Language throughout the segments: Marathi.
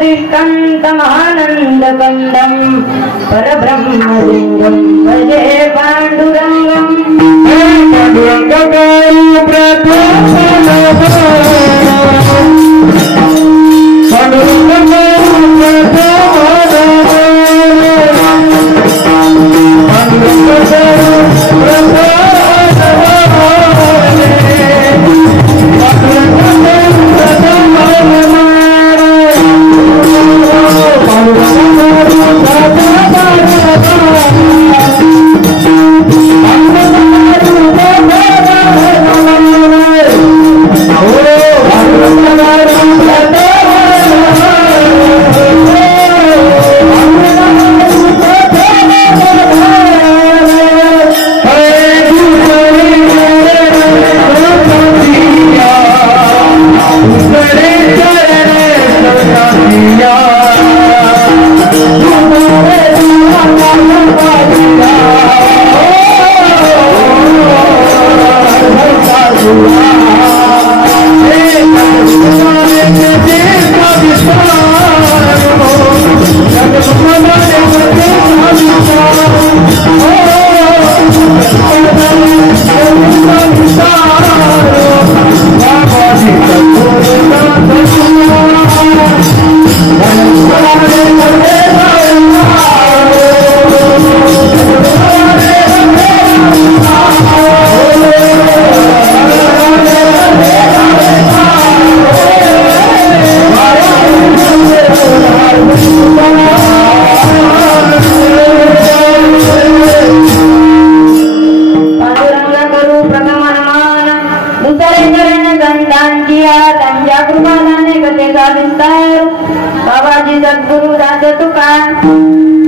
तिष्ठन्तमानन्दकन्दं परब्रह्मलिङ्गं भजे पाण्डुरङ्गम्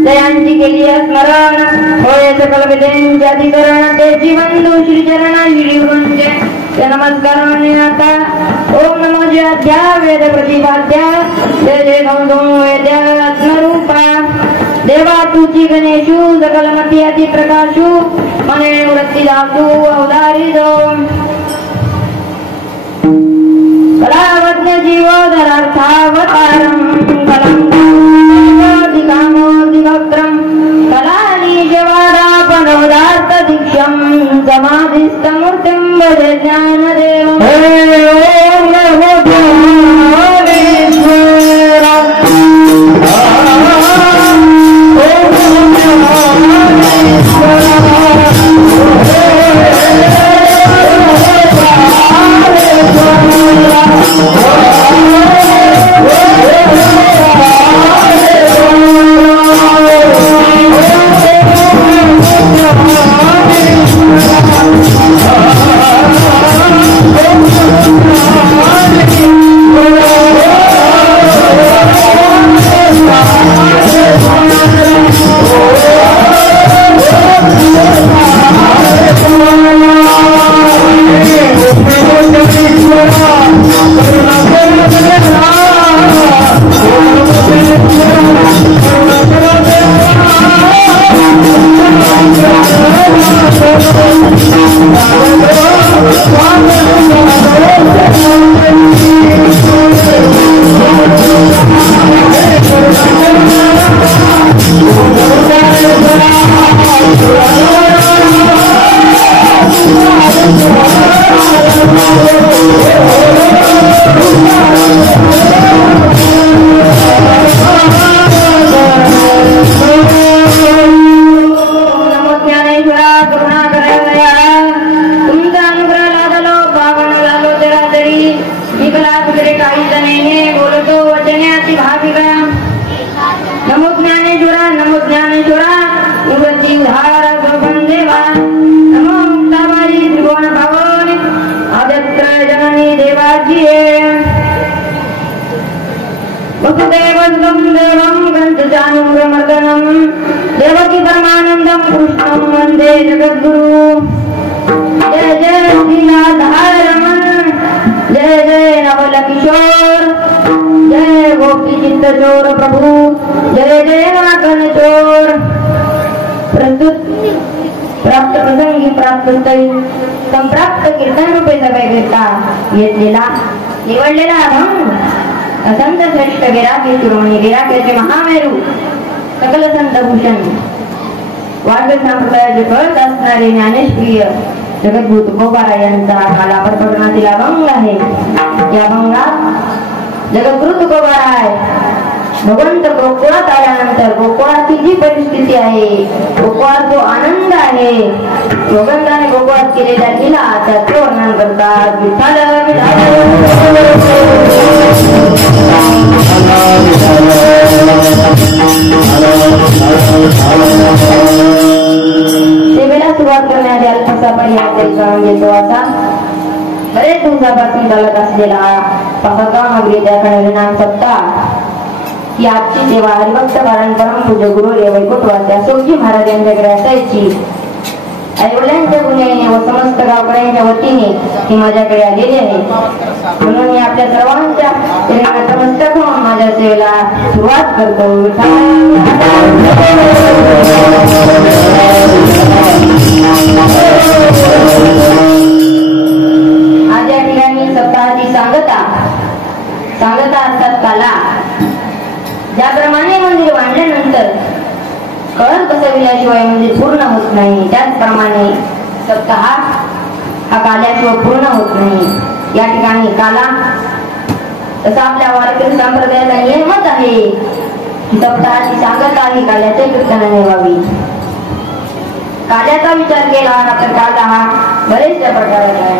जयांची केली स्मरण होय सकल विद्यांचे अधिकरण ते जीवंदू श्री चरणा हिडिवृंजे ते नमस्काराने आता ओम नमो जयाध्या वेद प्रतिपाद्या जय जय गौदो वेद्या आत्मरूपा देवा तुची गणेशु सकल मती अति प्रकाशु मने वृत्ती दासु अवतारी दो कलावज्ञ जीवोदरार्थावतारं कलम दिकामोदिवक्त्रं कलानीजवाडापनोदार्थ दीक्षं समाधिस्थमूर्तिं भजे ज्ञानदेवं ओम नमो देवकी परमानंदम कृष्णं वंदे जगद्गुरु जय जय श्रीनाथाय रमण जय जय नवल किशोर जय गोपी चित्त चोर प्रभु जय जय नागन चोर प्रस्तुत प्राप्त प्रसंगी प्राप्त संप्राप्त कीर्तन रूपे सभेकरिता येतलेला निवडलेला अभंग संत श्रेष्ठ गिराके शिरोमणी गिराक्याचे महामेरू सकल संत भूषण वारकरी संप्रदायाचे कळत असणारे ज्ञानेश्वरीय जगद्भूत गोबारा यांचा काल प्रकरणातील अभंग आहे. या अभंगात जगद्भूत गोबारा आहे. भगवंत गोकुळात आल्यानंतर गोकुळाची जी परिस्थिती आहे, गोकुळात जो आनंद आहे, भगवंताने गोकुळात केलेल्या लीला त्याचे वर्णन करतात. विठ्ठल सेवेला सुरुवात करण्याआधी अल्पसा पर्याय घेतो. असा बरेच दिवसापासून चालत असलेला परिणाम सप्ताह ही आजची सेवा हरिभक्त परम पूज्य गुरु वैकुंठवासी अशोकजी महाराज यांच्याकडे असायची. आईवडिलांच्या गुन्ह्याने व समस्त गावकऱ्यांच्या वतीने ही माझ्याकडे आलेली आहे. म्हणून मी आपल्या सर्वांच्या नतमस्तक होऊन माझ्या सेवेला सुरुवात करतो. आज या ठिकाणी सप्ताहाची सांगता अर्थात काला. ज्याप्रमाणे मंदिर बांधल्यानंतर कळस बसविल्याशिवाय मंदिर पूर्ण होत नाही, त्याचप्रमाणे सप्ताह हा काल्याशिवाय पूर्ण होत नाही. या ठिकाणी काला तसा आपल्या वारकरी संप्रदायाचा नियमच आहे की सप्ताहाची सांगता ही काल्याच्या कीर्तनाने व्हावी. काल्याचा विचार केला तर काला हा बरेचशा प्रकारात आहे.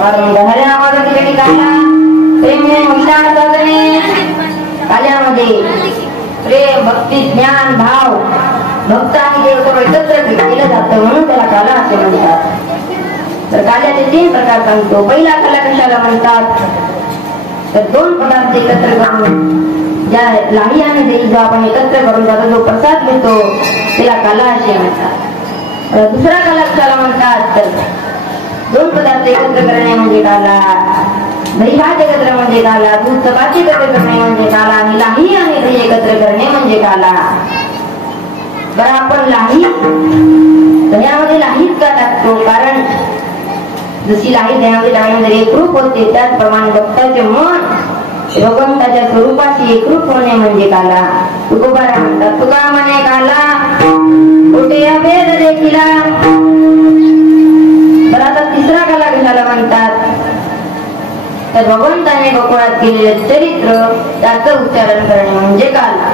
हरिनामाचा ठिकाणी काला प्रेम विचार साधने, काल्यामध्ये प्रेम भक्ती ज्ञान भाव भक्त आणि देव सर्व एकत्र केलं जातं, म्हणून त्याला काला असे म्हणतात. तर काल्याचे 3 प्रकार सांगतो. पहिला काला कशाला म्हणतात तर 2 पदार्थ एकत्र करून ज्या लाही आणि देही जो आपण एकत्र करून त्याचा जो प्रसाद घेतो त्याला काला असे म्हणतात. दुसरा काला कशाला म्हणतात तर 2 पदार्थ एकत्र करणे म्हणजे काला, दही भात एकत्र म्हणजे काला, दूध चपाती एकत्र करणे म्हणजे काला, आणि लाही आणि दही एकत्र करणे म्हणजे काला. बरं, आपण लाही दह्यामध्ये लाहीच का टाकतो? कारण जशी लाही दह्यामध्ये टाकण्यामध्ये एकरूप होते त्याचप्रमाणे भक्ताचे मन भगवंताच्या स्वरूपाशी एकरूप होणे म्हणजे काला. तुकोबारा म्हणतात तुका म्हणे काला कुठे अभेद देखिला. बरं, आता तिसरा काला कशाला म्हणतात तर भगवंताने गोकुळात केलेले चरित्र त्याचं उच्चारण करणे म्हणजे काला.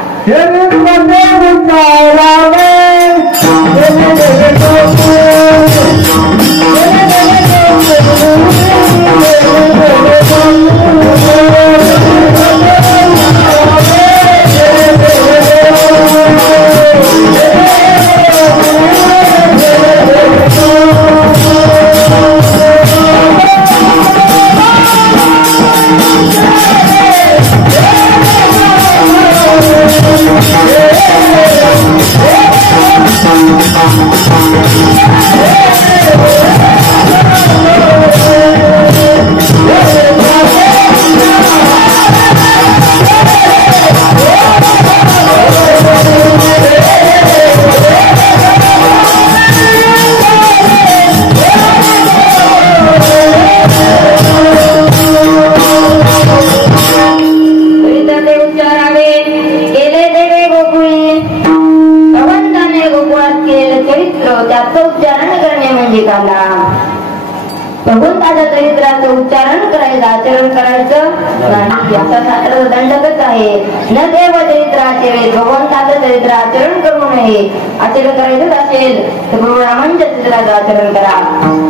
भगवंताच्या चरित्राचं उच्चारण करायचं, आचरण करायचं नाही असा शास्त्राचा दंडकच आहे. न देव चरित्राचे भगवंताचं चरित्र आचरण करू नये. आचरण करायचंच असेल तर प्रभू रामांच्या चरित्राचं आचरण करा.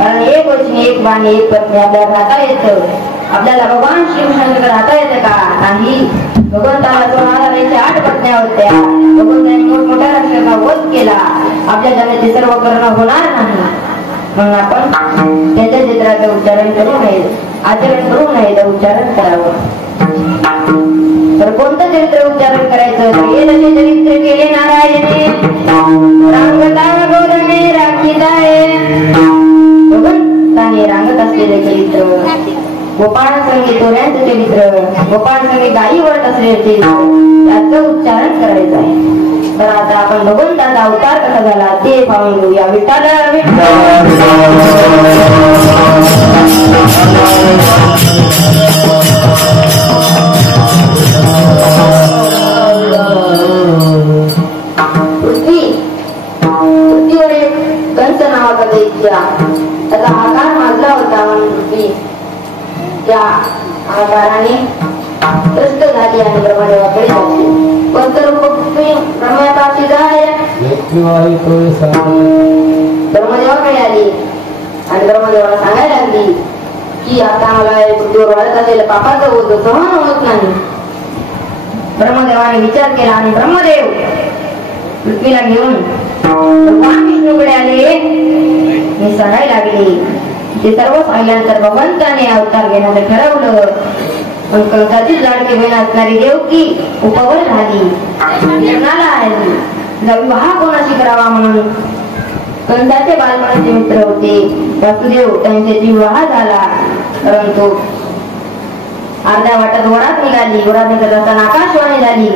कारण एक वचनी एक बाणी एक पत्नी आपल्याला राहता येतं. आपल्याला भगवान श्रीकृष्णांकडे राहता येतं का? नाही. भगवंताला 1208 पत्न्या होत्या. भगवंताने मोठमोठ्या राक्षसाचा वध केला. आपल्या जनाचे सर्व करणं होणार नाही, म्हणून आपण त्याच्या चित्राचं उच्चारण करू नये, आचरण करू नये, तर उच्चारण करावं. तर कोणतं चरित्र उच्चारण करायचं? हे तसे चरित्र केले नारायणे रांगता गोरणे राखीताय. भगवंताने रांगत असलेले चरित्र, गोपाळ संगे तोऱ्यांचं चरित्र, गोपाळ संगे गायी वळत असलेले चरित्र त्याचं उच्चारण करायचं आहे. तर आता आपण भगवंताचा अवतार कसा झाला ते पाहून घेऊया. विठ्ठल विठ्ठल त्या आकाराने त्रस्त झाली आणि ब्रह्मदेवाकडे जाते. पण तर ब्रह्मदेवाची जाय ब्रह्मदेवाकडे आली आणि ब्रह्मदेवाला सांगायला लागली की आता मला पृथ्वीवर वाढत असलेलं पापाचं ओझं सहन होत नाही. ब्रह्मदेवाने विचार केला आणि ब्रह्मदेव पृथ्वीला घेऊन भगवान विष्णूकडे आले. मी सांगायला लागले ते सर्व पाहिल्यानंतर भगवंताने अवतार घेण्याचं ठरवलं. पण कंसाची लाडकी बहीण असणारी देवकी उपवर झाली, लग्नाला आली. विवाह कोणाशी करावा म्हणून कंसाचे बालपणाचे मित्र होते वासुदेव, त्यांच्याशी विवाह झाला. परंतु अर्ध्या वाटात वरात निघाली. वरात निघत असताना आकाशवाणी झाली.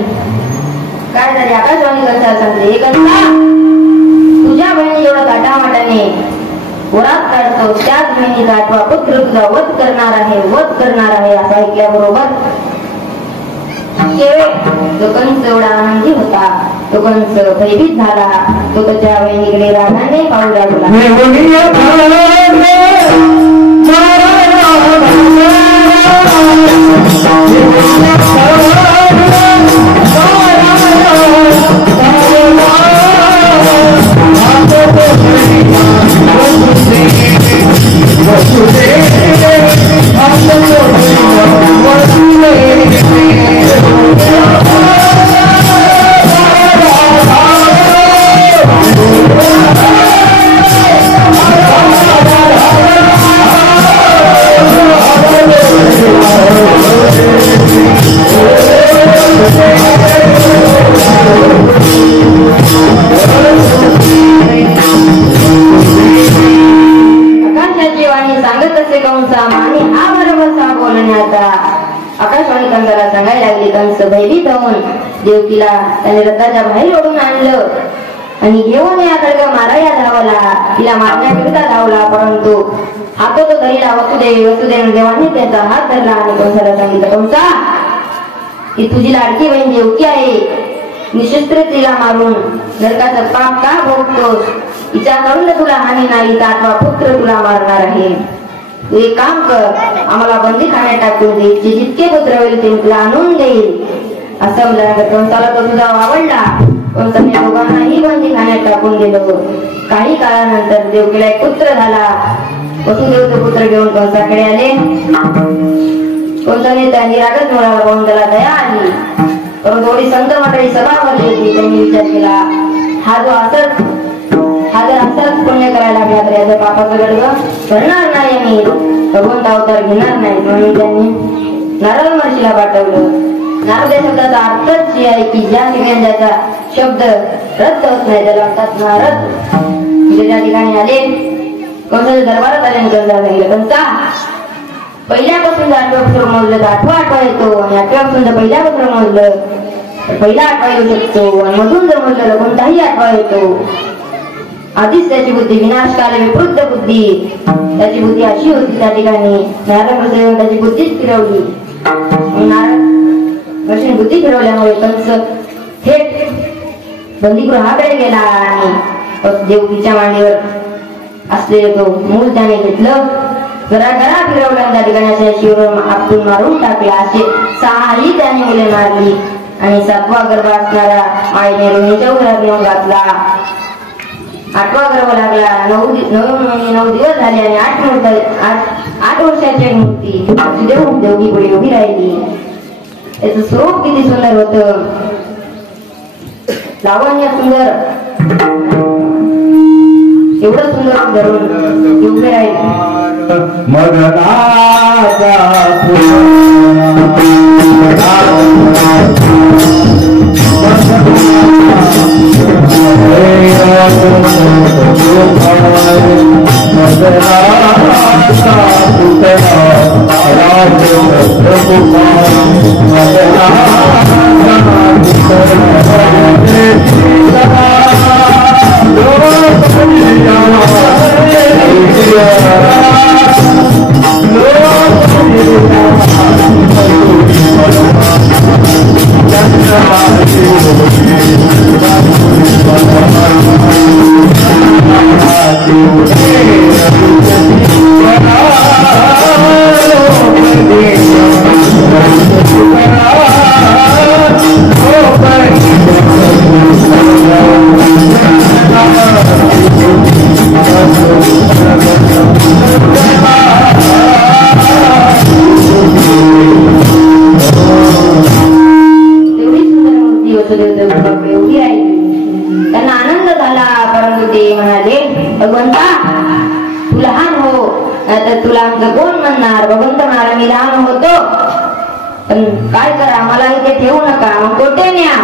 काय झाली? आकाशवाणी कंसाला सांगते, कंसा तुझ्या बहिणी एवढं काटामाटाने वरात काढतो त्याच बहिणीचा आठवा पुत्र तुझा वध करणार आहे असं ऐकल्याबरोबर तो कंस एवढा आनंदी होता. तो कंस भयभीत झाला. तो त्याच्या बहिणीकडे रागाने पाहू लागला. आकाशवाणी कंसाला सांगायला लागली. कंस भयभीत होऊन देवकीला त्याने रथाच्या बाहेर ओढून आणलं आणि घेऊन या खडगा मारायला धावला. तिला मारण्याकरिता धावला. परंतु हातो तो धरीला वसुदेव देवाने त्याचा हात धरला आणि कंसाला सांगितलं, कंसा ही तुझी लाडकी बहीण देवकी आहे. निशस्त्र तिला मारून नरकाचं पाप का भोगतोस? तिच्याकडून तुला हानी नाही तर आठवा पुत्र तुला मारणार आहे. तू एक काम कर, आम्हाला बंदी खाण्यात टाकून दे. जितके पुत्र होईल ते तुला आणून देईल. असं म्हणल्यानंतर कंसाला तो तुझा आवडला. कंसाने दोघांनाही बंदी खाण्यात टाकून दिलं. काही काळानंतर देवकीला एक पुत्र झाला. वसुदेव तो पुत्र घेऊन कंसाकडे आले. कंसाने त्या निरागस मुलाला पाहून त्याला दया आली. परंतु थोडी संत मंडळी सभा भरली होती. त्यांनी विचार केला, हा जर असंच पुण्य करायला लागला तर याचं पापाचं गडगं करणार नाही आणि भगवंत अवतार घेणार नाही. म्हणून त्यांनी नारद महर्षीला पाठवलं. नारद या शब्दाचा अर्थच हे आहे की ज्या ठिकाणी ज्याचा शब्द रद्द होत नाही त्याला म्हणतात नारद. त्या ठिकाणी आले. कंसाच्या दरबारात आले आणि कंसाला सांगितलं, कंसा पहिल्यापासून 8व्या पुत्र मोजलं तर 8वा येतो आणि 8व्यापासून जर पहिल्यापासून मोजलं तर पहिला 8वा येऊ शकतो आणि मधून जर मोजलं तर कोणताही 8वा येतो. आधीच त्याची बुद्धी विनाशकाल विकृत बुद्धी. त्याची बुद्धी अशी होती त्या ठिकाणी नारद त्याची बुद्धीच फिरवली. नारद बुद्धी फिरवल्यामुळे कंस थेट बंदीगृहाकडे गेला आणि देवकीच्या मांडीवर असलेले तो मूल त्याने घेतलं. जरा फिरवलं त्या ठिकाणी अशा शिवरून आपटून मारून टाकला. असे 6ही त्याने मुले मारली आणि 7वा गर्भ असणारा आईने रोहिणीच्या उदरात नेऊन घातला. 8वा गर्भ लागला. 9 महिने 9 दिवस झाले आणि 8 वर्षाची मूर्ती देवकी पुढे उभी राहिली. त्याचं स्वरूप किती सुंदर होतं, लावण्य सुंदर, एवढं सुंदर धरून उभे राहिले. आम्ही लहान होतो, पण काय करा मला इथे ठेवू नका, मग कोठे न्या.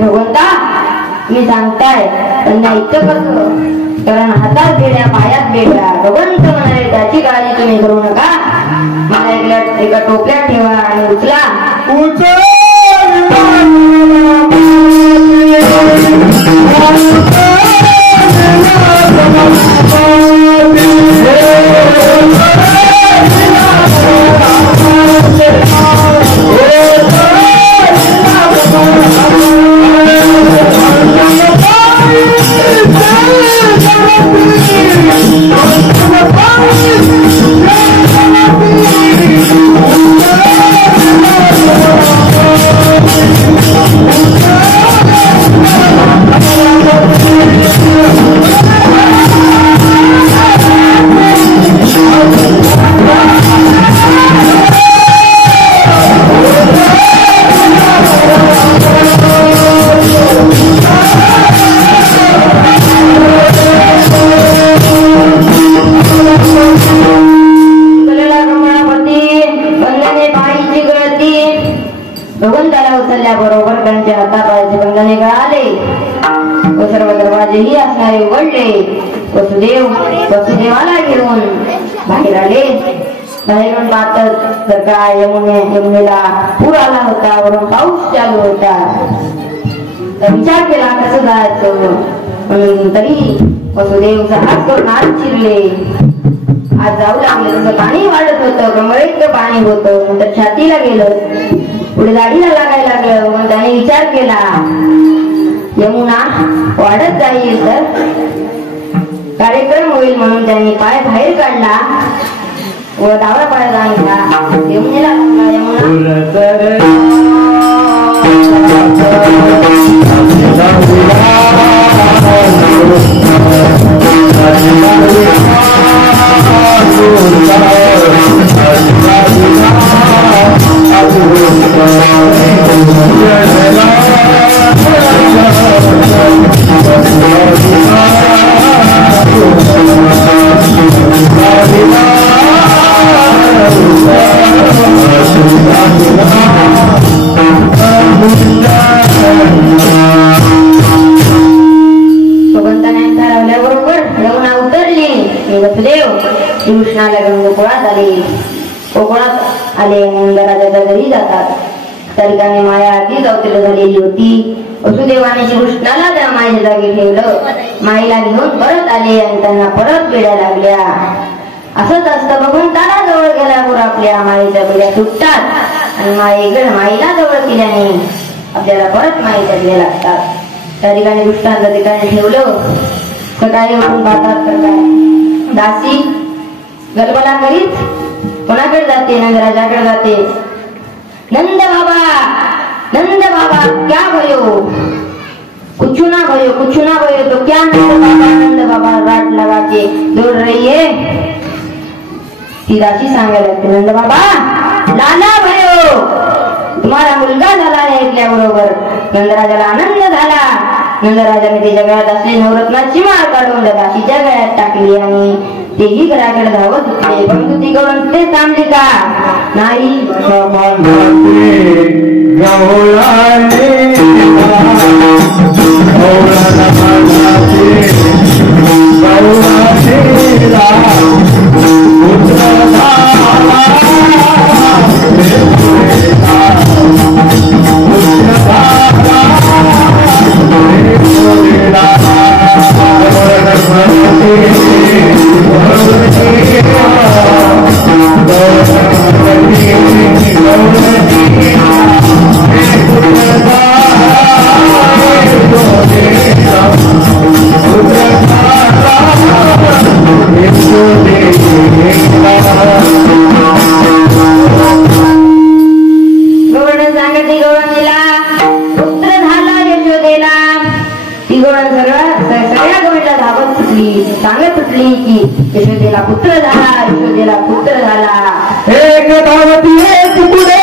भगवंता मी सांगताय त्यांना इतकं कसं, कारण हातात बेड्या पायात बेड्या. भगवंत म्हणाले त्याची काळजी तुम्ही करू नका, मला एका टोपल्यात ठेवा आणि उचला. भगवंताला उचलल्याबरोबर त्यांच्या हातापायाचे बंधने गळाले व सर्व दरवाजेही असणारे उघडले. वसुदेवाला घेऊन बाहेर आले. बाहेरून पाहतात तर काय यमुनेला पूर आला होता, वरून पाऊस चालू होता. तर विचार केला कसं जायचं, पण तरी वसुदेवचा हात करून हात चिरले. आज जाऊ लागले तसं पाणी वाढत होतं, कमरेत पाणी होतं. नंतर छातीला गेलं, पुढे दाढीला लागायला लागलं. मग त्याने विचार केला यमुना वाढत जाईल तर कार्यक्रम होईल, म्हणून त्यांनी पाय बाहेर काढला व डावा पाय सांगितला. यमुनेला कृष्णाला घेऊन गोकुळात आले. गोकुळात आले नंदराजाच्या घरी जातात. त्या ठिकाणी माया आधीच अवतरण झालेली होती. वसुदेवाने श्रीकृष्णाला त्या मायेच्या जागी ठेवलं. माईला घेऊन परत आले आणि त्यांना परत बेड्या लागल्या. असंच असतं, भगवंताला जवळ गेल्यावर आपल्या मायेच्या बेड्या सुटतात आणि माईला जवळ केल्याने आपल्याला परत मायेच्या बेड्या लागतात. त्या ठिकाणी कृष्णाच्या ठिकाणी ठेवलं. सकाळी उठून पाहतात तर काय दासी गलबला करीत कोणाकडे जाते? नंदराजाकडे जाते. नंद बाबा क्या भयो? कुछ ना भयो तो क्या? नंद बाबा राट लगा के दौड़ रही है. ती दासी सांगायला लागते, नंद बाबा लाला भयो, तुम्हाला मुलगा झाला आहे ऐकल्याबरोबर नंदराजाला आनंद झाला. नंदराजाने त्याच्या गळ्यात असलेली नवरत्नाची माळ काढून दासीच्या गळ्यात टाकली आणि तेही घराकडे धावत होते. परंतु ती गवळण ते थांबली का? नाही. सांगत सुटली की यशोदेला पुत्र झाला, यशोदेला पुत्र झाला. एक धावती एक पुढे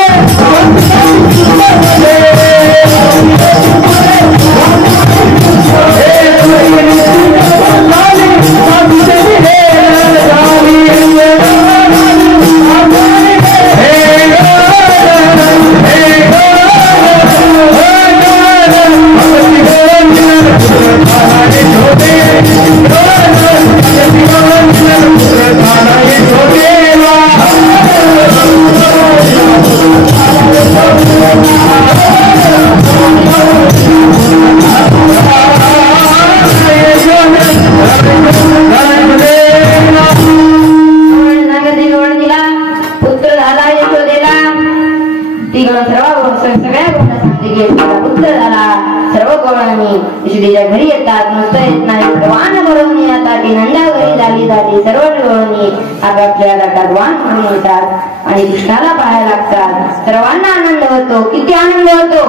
घरी येतात. नुसतं येत नाही, वाण भरून येतात. नंदा घरी झाली सर्व मिळवणी आपापल्या गटात वाण म्हणून येतात आणि कृष्णाला पाहायला लागतात. सर्वांना आनंद होतो. किती आनंद होतो?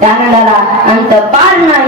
त्या आनंदाला अंत पार नाही.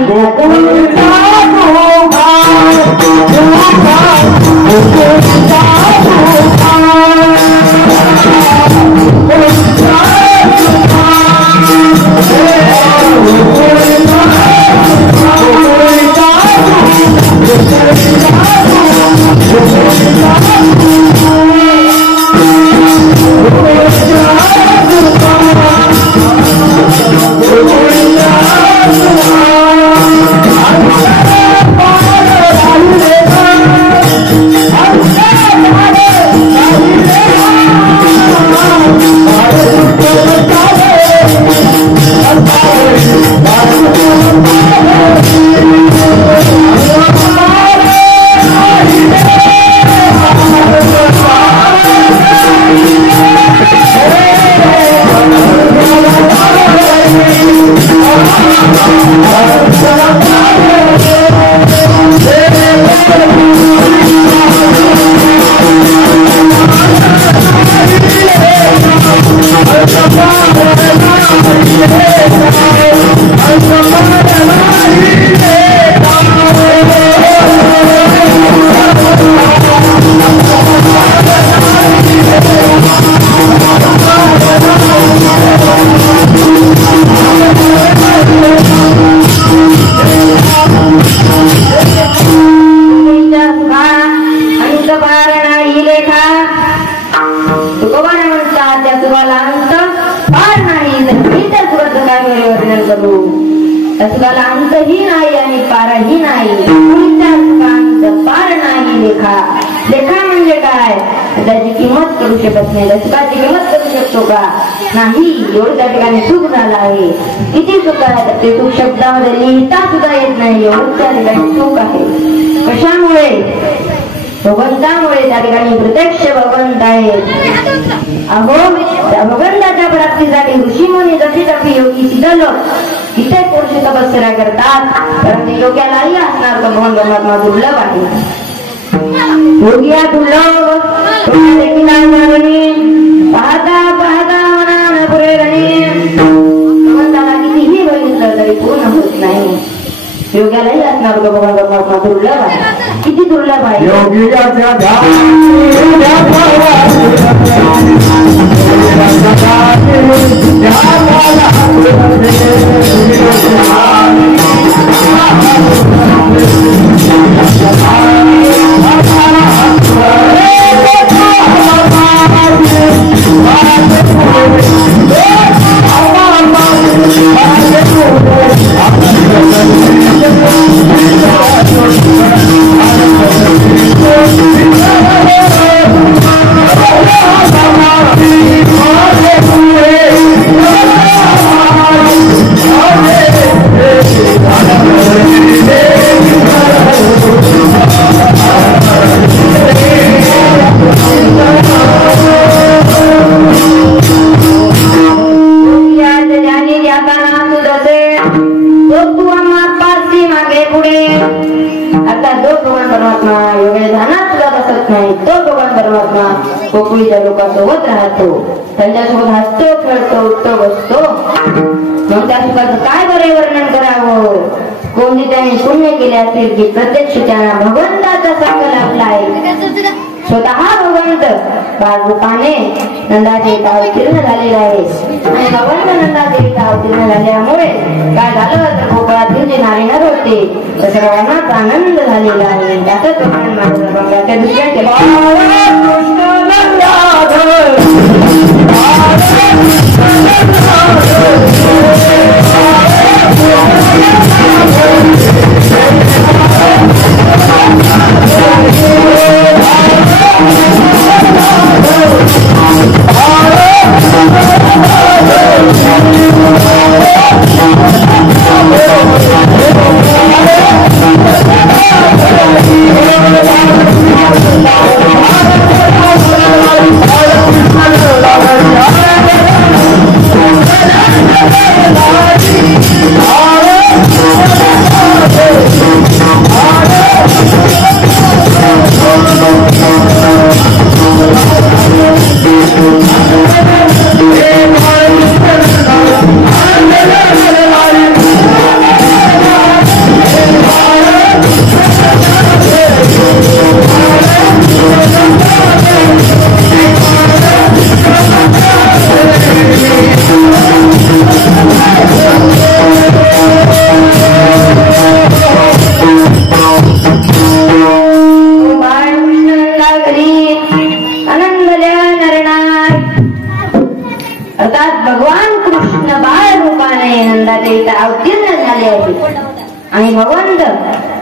सुखाला अंतही नाही आणि पारही नाही. पार नाही. लेखा म्हणजे काय? त्याची किंमत करू शकत नाही. सुखाची किंमत करू शकतो का? नाही. एवढं त्या ठिकाणी सुख झालं आहे. किती सुख आहे ते सुख शब्दामध्ये लिहिता सुद्धा येत नाही. एवढं त्या ठिकाणी सुख आहे. कशामुळे? भगवंतामुळे. त्या ठिकाणी प्रत्यक्ष भगवंत आहे. अहो त्या भगवंताच्या प्राप्तीसाठी ऋषीमुनी जशी तशी योगी सिद्धलो किती पुरुष तपस्या करतात. परंतु योग्यालाही असणार तो भगवान परमात्मा दुर्लभ आहे. योगिया दुर्लभ दुर्लभ आहे. किती दुर्लभ आहे. गोकुळीच्या लोकांसोबत राहतो, त्यांच्यासोबत हसतो, खेळतो, उठतो, बसतो. मग त्या सुखाचं काय बरे वर्णन करावं. कोणी त्यांनी पुण्य केले असेल की प्रत्यक्ष त्यांना भगवंताचा संग लाभला आहे. स्वतः भगवंत बाळरूपाने नंदाच्या इथं अवतीर्ण झालेला आहे. आणि भगवंत नंदाच्या इथं अवतीर्ण झाल्यामुळे काय झालं तर गोकुळातील जे नारीनर होते त्या सर्वांनाच आनंद झालेला आहे. त्याच वर्णन माझं त्याच्या दुसऱ्या आणि भगवंत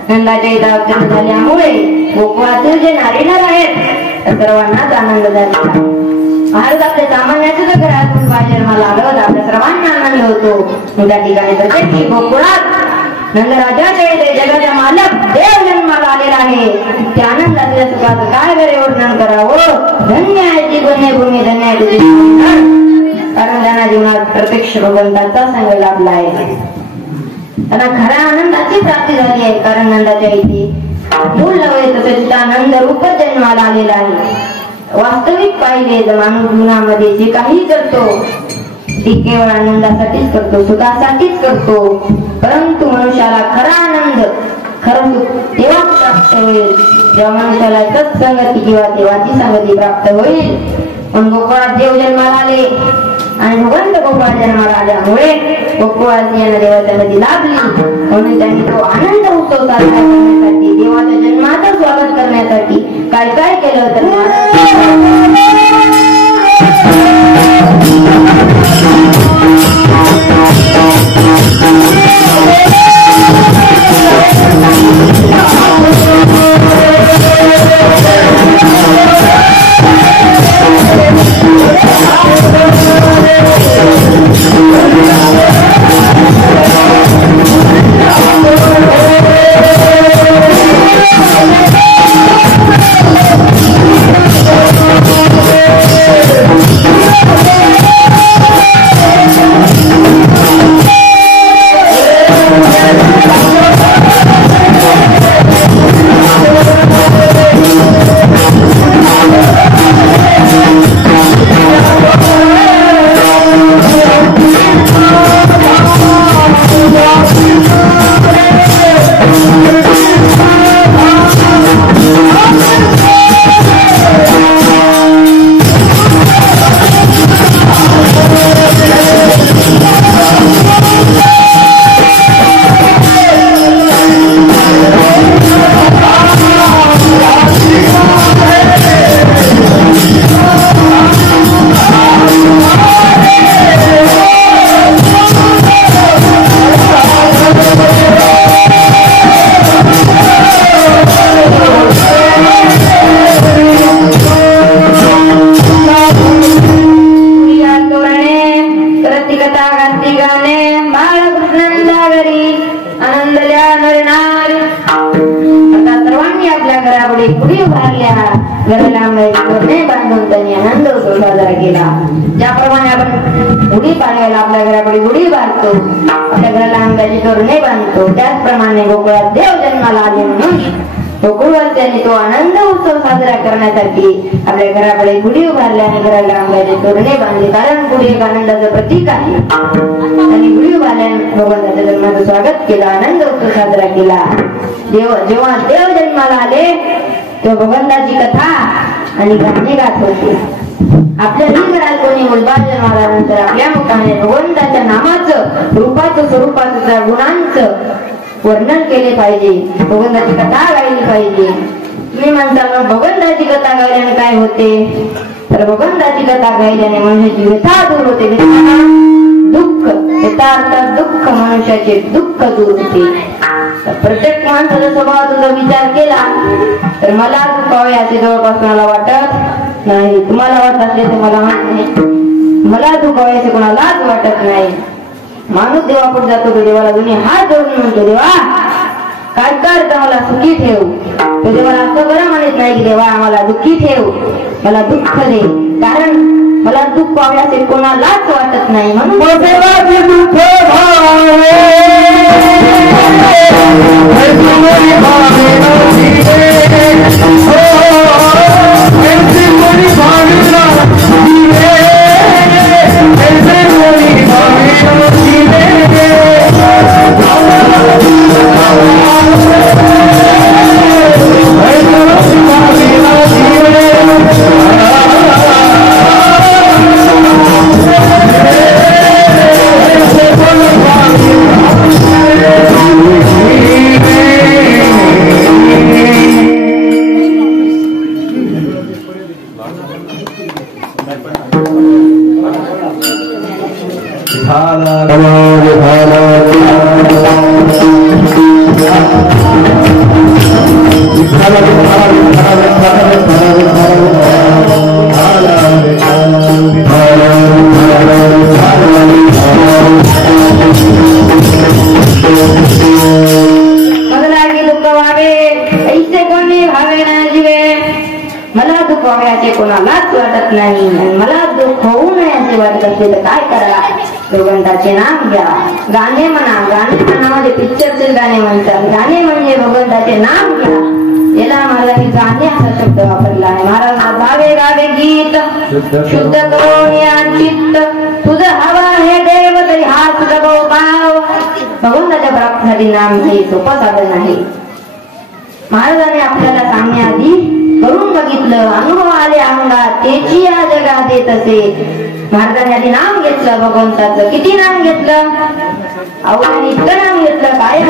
नंदाच्या इथं अवतीर्ण झाल्यामुळे गोकुळातील जे नारीनर आहेत त्या सर्वांनाच आनंद झाला. भारत आपल्या सामान्याचं जर घरातून जन्माला आलं तर आपल्या सर्वांना आनंद होतो. त्या ठिकाणी प्रत्येक गोकुळात नंदराजाच्या इथे जगाचा मालक देव जन्माला आलेला आहे. त्या आनंदाच्या सुखाचं काय बरे वर्णन करावं. धन्य आहे ती पुण्यभूमी, धन्य आहे तुझी, कारण त्यांना जीवनात प्रत्यक्ष भगवंताचा संग लाभला आहे. त्यांना खऱ्या आनंदाची प्राप्ती झाली आहे. कारण नंदाच्या इथे मूळ नव्हे तसेच आनंद रूपच जन्माला आलेला आहे. वास्तविक पाहिले तर मानव जीवनामध्ये जे काही करतो ते केवळ आनंदासाठीच करतो, सुखासाठीच करतो. परंतु मनुष्याला खरा आनंद, खरं सुख तेव्हा प्राप्त होईल जेव्हा मनुष्याला सत्संगती किंवा देवाची संगती प्राप्त होईल. पण गोकुळात देव जन्माला आले आणि भगवंत गोकुळात जन्माला आल्यामुळे गोकुळात यांना देवाच्या नदी लाभली. म्हणून त्यांनी तो आनंद उत्सव साजरा करण्यासाठी, देवाच्या जन्माचं स्वागत करण्यासाठी काय काय केलं तर केला. ज्याप्रमाणे आपण गुढी पाडव्याला आपल्या घराकडे गुढी बांधतो, आपल्या घराला अंगाची तोरणे बांधतो, त्याचप्रमाणे गोकुळात देव जन्माला आले म्हणून गोकुळवासियांनी तो आनंद उत्सव साजरा करण्यासाठी आपल्या घराकडे गुढी उभारल्या आणि घराला अंगाचे तोरणे बांधले. कारण गुढी एक आनंदाचं प्रतीक आहे. आणि गुढी उभारल्याने भगवंताच्या जन्माचं स्वागत केलं, आनंद उत्सव साजरा केला. जेव्हा देव जन्माला आले तेव्हा भगवंताची कथा आणि गाणे गात होते. आपल्या घरात कोणी मुलबाळ जन्माला नंतर आपल्या मुखाने भगवंताच्या नामाचं, रूपाचं, स्वरूपाचं, गुणांचं वर्णन केले पाहिजे, भगवंताची कथा गायली पाहिजे. तुम्ही म्हणता भगवंताची कथा गायल्याने काय होते? तर भगवंताची कथा गायल्याने मनुष्याची व्यथा दूर होते. दुःख, व्यथा अर्थात दुःख, मनुष्याचे दुःख दूर होते. प्रत्येक माणसाचा स्वभाव तुझा विचार केला तर मला दुखावे असे जवळपास मला वाटत नाही. तुम्हाला वाटत असले तर मला माहित नाही. मला दुखावे असे कोणालाच वाटत नाही. माणूस देवापुढे जातो तो देवाला दोन्ही हात जोडून म्हणतो, देवा काय कर मला सुखी ठेव. तो देवाला असं बरं म्हणत नाही की देवा मला दुःखी ठेव, मला दुःख दे. कारण मला दुःख व्हावे असे कोणालाच वाटत नाही. म्हणून कोणालाच वाटत नाही. मला दुःख होऊ नये असे वाटत असले तर काय करा? भगवंताचे नाम घ्या, गाणे म्हणा. गाणे म्हणामध्ये पिक्चरचे गाणे म्हणतात. गाणे म्हणजे भगवंताचे नाम घ्या. याला महाराजांनी गाणे असा शब्द वापरला आहे. महाराज गावे गावे गीत शुद्ध करून या चित्त, तुझं हवा हे देव तरी हा तुझा भाव. भगवंताच्या प्राप्तीसाठी नाम हे सोपं साधन आहे. महाराजांनी आपल्याला सांगण्याआधी करून बघितलं, अनुभव आले अंगात, त्याची या जगात येत असे. महाराजांनी आधी नाम घेतलं भगवंताचं. किती नाम घेतलं? अवघाने इतकं नाम घेतलं काय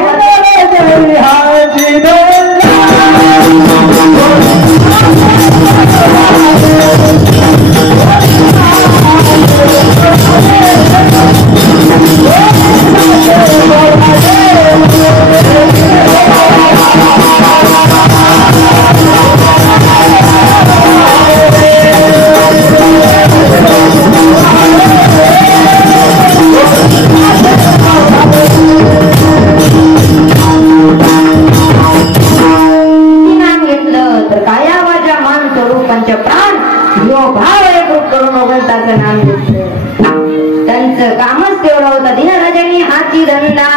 त्यांचं कामच तेवढं होतं. दिनराजांनी हाती धंदा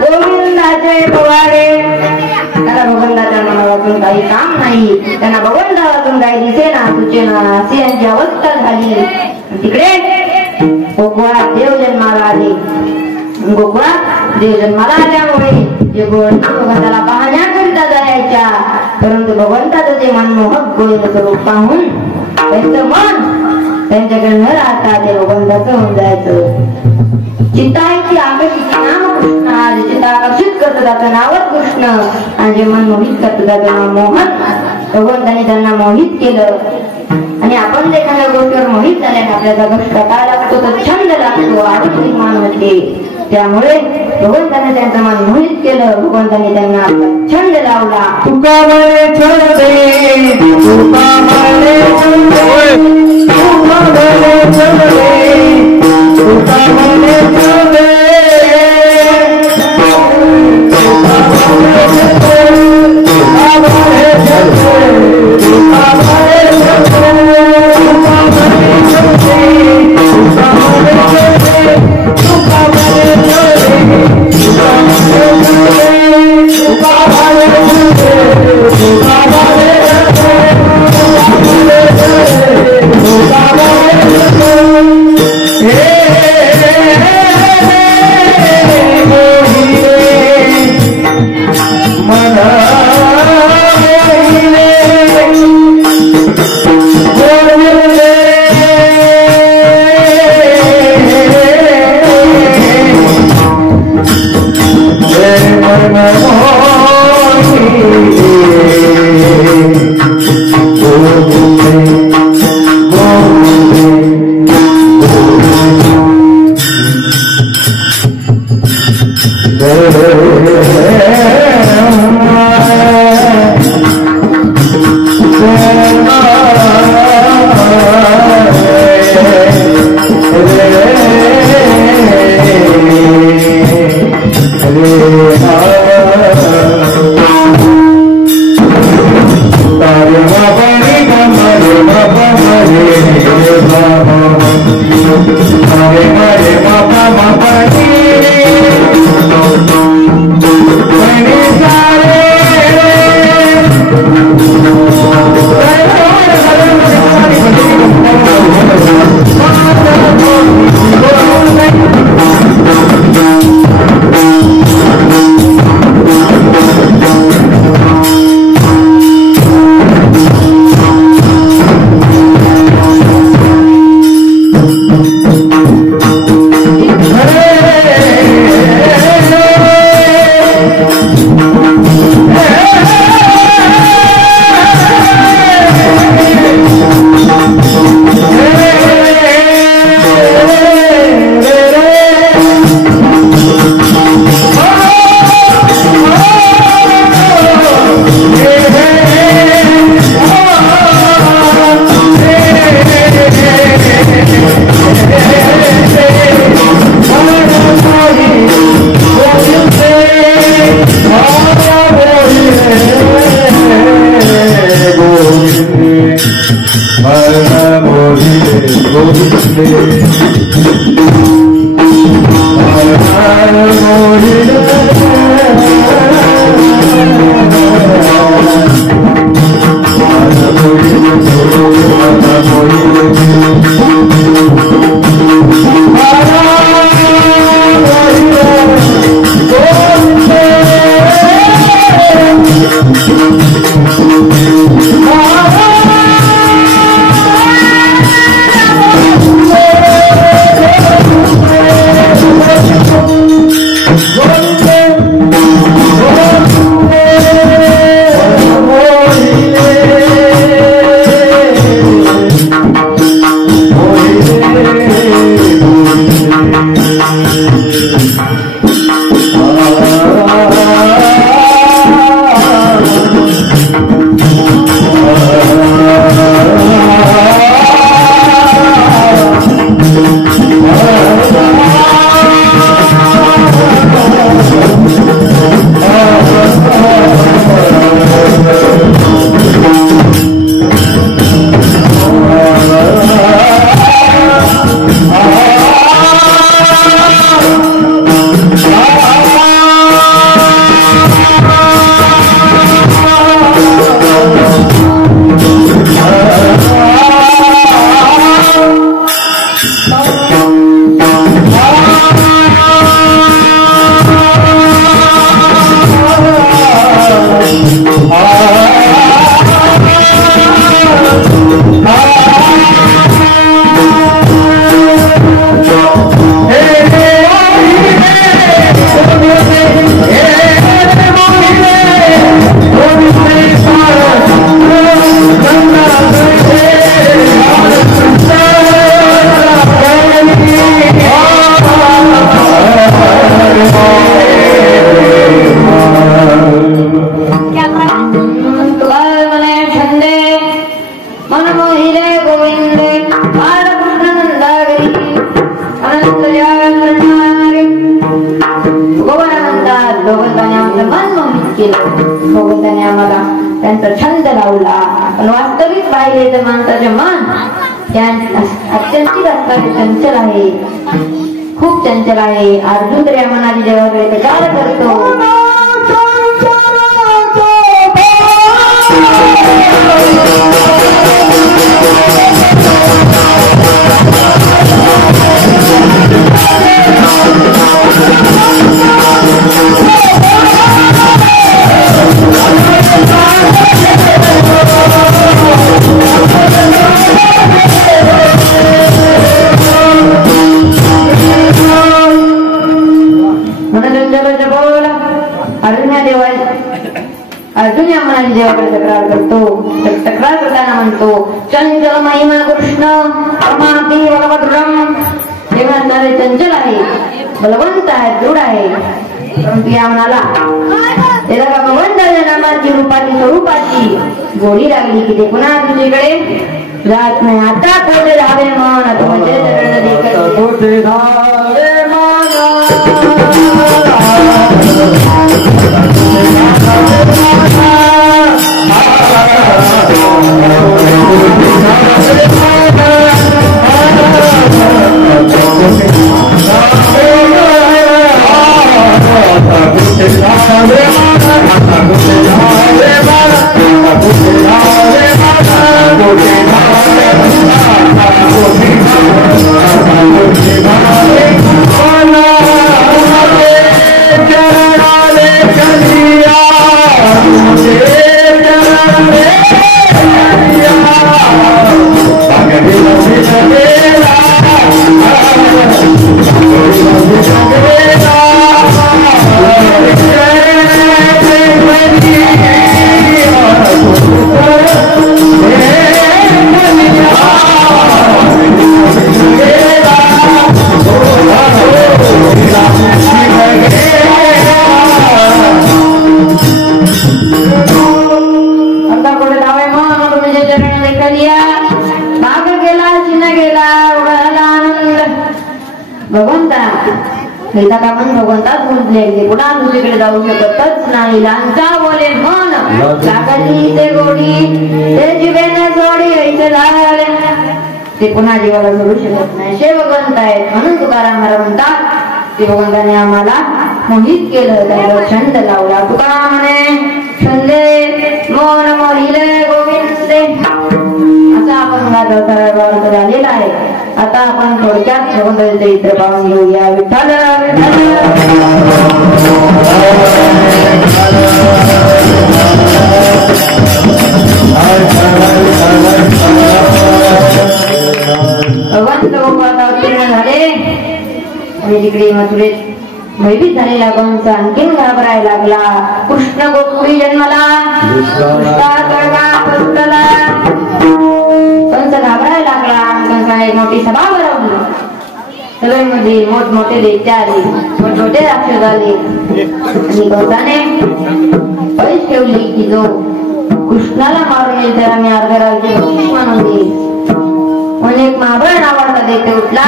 गोविंदाचे पवाडे. त्याला भगवंताच्या नावातून काही काम नाही. त्यांना भगवंतावातून काही दिसेना सुचेना अशी यांची अवस्था झाली. तिकडे गोकुळात देव जन्माला आले. गोकुळात देव जन्माला आल्यामुळे जे भगवंताला पाहण्याकरिता जायच्या, परंतु भगवंताचं ते मनमोहक गोविंद स्वरूप पाहून त्यांचं मन त्यांच्याकडे न राहता ते भगवंताचं होऊन जायचं. चित्ताची आकर्षित नाम कृष्ण, जे चित्त आकर्षित करतं त्याचं नावच कृष्ण, आणि जे मन मोहित करतं त्याचं नाव मोहन. भगवंताने त्यांना मोहित केलं. आणि आपण एखाद्या गोष्टीवर मोहित झाल्याने आपल्याला गोष्ट काय लागतो तर छंद लागतो, आवड निर्माण होते. त्यामुळे भगवंताने त्यांचं मन मोहित केलं. भगवंताने त्यांना छंद लावला. तुका म्हणे छंदे, तुका म्हणे छंदे, तुका म्हणे छंदे, तुका म्हणे छंदे, तुका म्हणे छंदे, तुका म्हणे छंदे, तुका म्हणे छंदे, तुका म्हणे छंदे. भगवंताने आम्हाला त्यांचा छंद लावला. पण वास्तविक पाहिले तर माणसाचे मन अत्यंत चंचल आहे, खूप चंचल आहे. अर्जुन तर या मनाची जेव्हा विचार करतो अर्जुन या मनाची देवाकडे तक्रार करतो. तक्रार करताना म्हणतो चंचल महिमा कृष्ण परमाती बलभद्रम. हे म्हणणारे चंचल आहे, बलवंत आहे, दृढ आहे. परंतु या मनाला त्याला भगवंताच्या नामाची रूपाची स्वरूपाची गोडी लागली की ते पुन्हा तुझ्याकडे जात नाही. आता कोठे धावे मन कोठे धावे मन एकदा का पण भगवंतात गुंतले पुन्हा दुसरीकडे जाऊ शकतच नाही. लांचा बोले मन लागली ते गोडी ते जीवेने जोडी ऐसे झाले ते पुन्हा जीवाला जोडू शकत नाही. शे भगवंत आहेत म्हणून तुकाराम महाराज म्हणतात ते भगवंताने आम्हाला मोहित केलं, त्याला छंद लावला. तुकाराम म्हणे छंदे मन मोहिले गोविंदे असा आपण अर्थ झालेला आहे. आता आपण थोडक्यात भगवंताचे चरित्र पाहून घेऊया. विठ्ठल भगवंत गोपाळात अवतीर्ण झाले आणि तिकडे मथुरेत भयभीत झालेला कंस आणखीन घाबरायला लागला. कृष्ण गोकुळी जन्मला कंस घाबरायला लागला. कंसाने एक मोठी सभा भरवली. सभेमध्ये मोठमोठे दैत्य आले, मोठमोठे राक्षस आले आणि कंसाने पैस ठेवली की जो कृष्णाला मारून येईल त्याला मी अर्ध राज्य बक्षीस म्हणून देईल. म्हणून एक महाबळ नावाचा दैत्य उठला.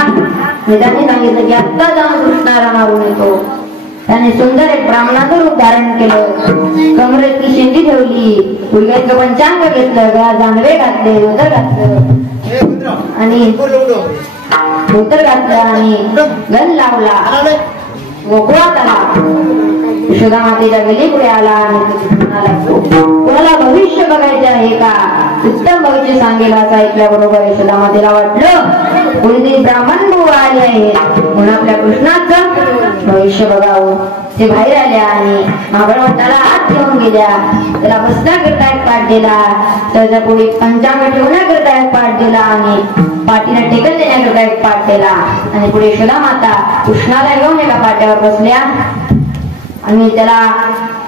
त्याने सांगितलं की आत्ता जाऊन कृष्णाला मारून येतो. त्याने सुंदर एक ब्राह्मणाचं रूप धारण केलं. कमरेत ती शेंडी ठेवली, उलग्याचं पंचांग घेतलं, गळ्यात जानवे घातले, धोतर घातलं आणि धोतर घातलं आणि गण लावला. गोकुळात आला. यशोदा मातेच्या गली पुढे आला आणि कोणाला भविष्य बघायचे आहे का, उत्तम भविष्य सांगेल असं ऐकल्याबरोबर यशोदा मातेला वाटलं कोणीतरी ब्राह्मण भाऊ आले आहेत म्हणून आपल्या कृष्णाचं भविष्य बघावं. ते बाहेर आल्या आणि महाबळवंताला हात घेऊन गेल्या. त्याला बसण्याकरता एक पाठ दिला, त्याच्या पुढे पंचांग ठेवण्याकरता एक पाठ दिला आणि पाठीला टेकन देण्याकरता एक पाठ दिला. आणि पुढे यशोदा माता कृष्णाला घेऊन एका पाट्यावर बसल्या आणि त्याला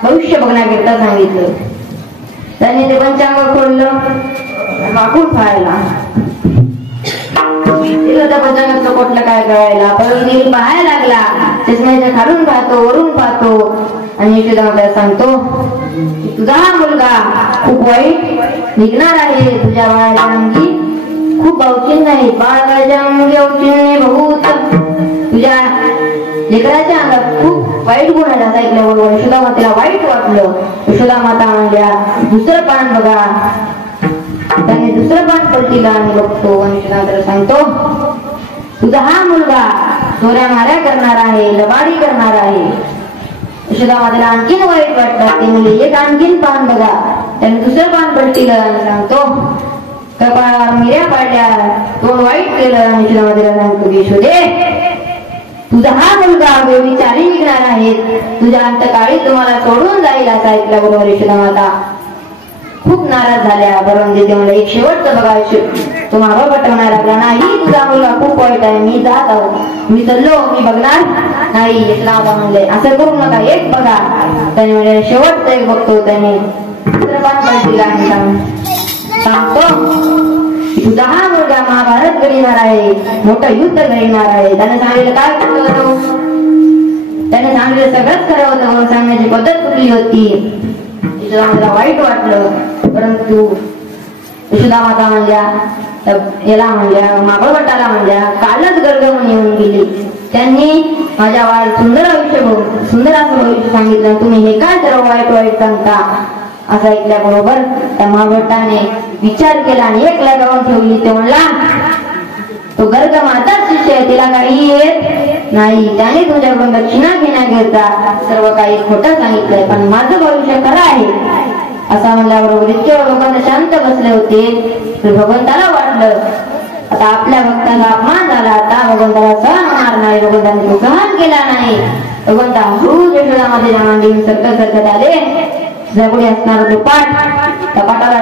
भविष्य बघण्याकरता सांगितलं. त्याने ते पंचांग खोललं, माकूड फाळला. त्या पंचांगाचं कोटलं काय कळायला, परत पाहायला लागला. चष्म्याच्या खालून पाहतो, वरून पाहतो आणि यशोदा माता सांगतो तुझा हा मुलगा खूप वाईट निघणार आहे. तुझ्या बाळाच्या अंगी खूप औचिन्य आहे. बाळाच्या अंगी औचिन्य बहुत. तुझ्या लेकराच्या अंगात खूप वाईट गुण आहे असं ऐकल्याबरोबर यशोदा मातेला वाईट वाटलं. यशोदा माता म्हणल्या दुसरं पान बघा. त्याने दुसरं पान पलटीला आणि बघतो आणि यशोदा मातेला सांगतो तुझा हा मुलगा चोऱ्या माऱ्या करणार आहे, लबाडी करणार आहे. यशोदा मातेला आणखीन वाईट वाटलं. ते म्हणजे एक आणखीन पान बघा. त्याने दुसरं पान पलटीलं आणि सांगतो कपाळावर मिऱ्या पाडल्या, तोंड वाईट केलं आणि यशोदा मातेला सांगतो की यशोदे तुझा हा मुलगा व्यभिचारी निघणार आहे. तुझ्या अंतकाळी तुम्हाला सोडून जाईल असं ऐकल्याबरोबर यशोदा माता खूप नाराज झाल्या. बरोबर देते मला एक शेवटचं बघा. तो मागं पटवणार लागला नाही तुझा मुलगा खूप वाईट आहे, मी जात आहो, मी चाललो, मी बघणार नाही. यशोदा माता म्हणले असं करू नका, एक बघा. त्याने म्हणजे शेवटचं एक बघतो. त्याने दुसरं पान पलटीला सांगतो तुझा हा मुलगा महाभारत घडणार आहे, मोठं युद्ध घडणार आहे. त्याने सांगितलं काय करतो, त्याने सांगितलं सगळंच खरं होतं. म्हणून सांगण्याची पद्धत कुठली होती. यशोदा माता वाईट वाटलं. परंतु यशोदा माता म्हणल्या याला म्हणल्या महाबळवंताला म्हणल्या कालच गर्गमून येऊन गेली. त्यांनी माझ्या वाढ सुंदर असं भविष्य सांगितलं, तुम्ही हे काय सर्व वाईट वाईट सांगता असं ऐकल्याबरोबर त्या महाभट्टाने विचार केला आणि एक लगावून ठेवली. ते म्हणला तो गर्ग माताच शिष्य आहे, तिला काही येत नाही. त्याने तुझ्याकडून दक्षिणा घेण्याकरता सर्व काही खोटं सांगितलंय, पण माझं भविष्य खरं आहे असं म्हणल्याबरोबर इतके भगवंत शांत बसले होते. भगवंताला वाटलं आता आपल्या भक्ताला अपमान झाला, आता भगवंताला सहन होणार नाही. भगवंताने तो सहन केला नाही. भगवंता हळूच यशोदा मातेच्या मांडीवर सरकत आले. जगुडी असणार तो पाठ त्या पाठाला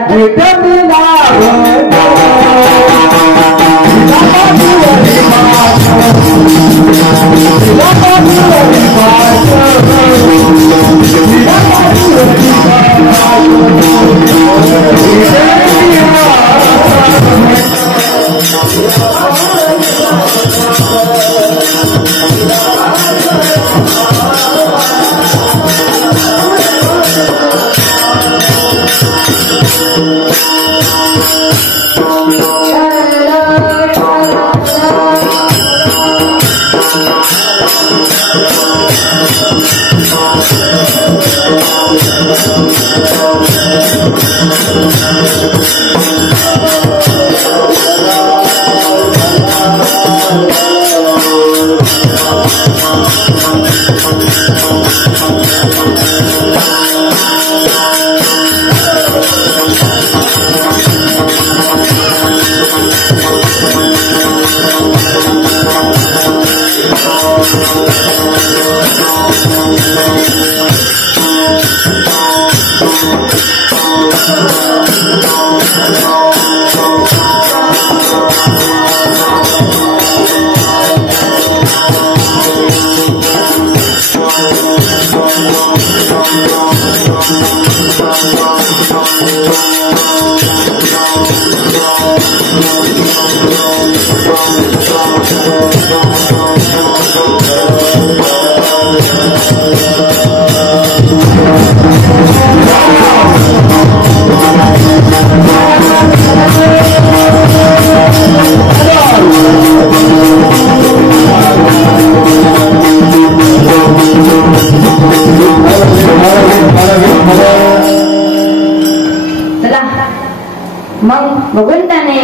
मग भगवंताने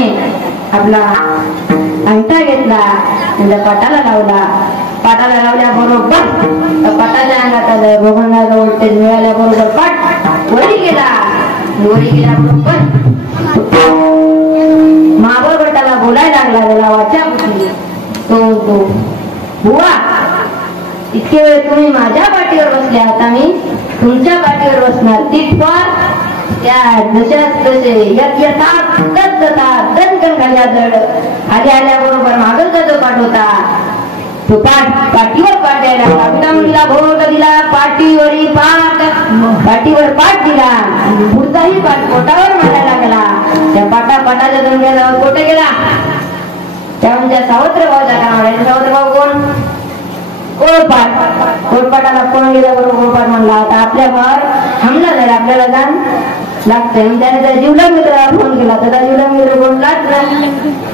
आपला अंगठा घेतला, त्याच्या पाटाला लावला. पाटाला लावल्याबरोबर पाटाच्या अंगात आलं. भगवंताचा वोल्टेज मिळाल्याबरोबर पाट वरी गेला. वरी गेल्याबरोबर महाबरोबर त्याला बोलायला लागला. त्याला वाचा पुसली. तो बुवा, इतके वेळ तुम्ही माझ्या पाठीवर बसले, आता मी तुमच्या पाठीवर बसणार. तिथवर त्या जशात तसे यथार्थ दणकन खाल्या जड आधी आल्याबरोबर मागचा जो पाठ होता तो पाठीवर पाठ द्यायला लागला. मुलीला भोग दिला, पाठीवरी पाठ, पाठीवर पाठ दिला. पुढचाही पाठ पोटावर मारायला लागला. त्या पाटाच्या दणक्याजवळ कोठे गेला? त्या म्हणजे सावत्रभाऊच्या कानावर. सावत्रभाऊ कोण? कोळपाट. कोळपाटाला कोण गेल्याबरोबर कोळपाट म्हणला होता आपल्यावर हमला झाला, आपल्याला जाण लागतंय. त्याने त्या जीवलग मित्राला फोन केला. त्याचा जीवलग मित्र कोण?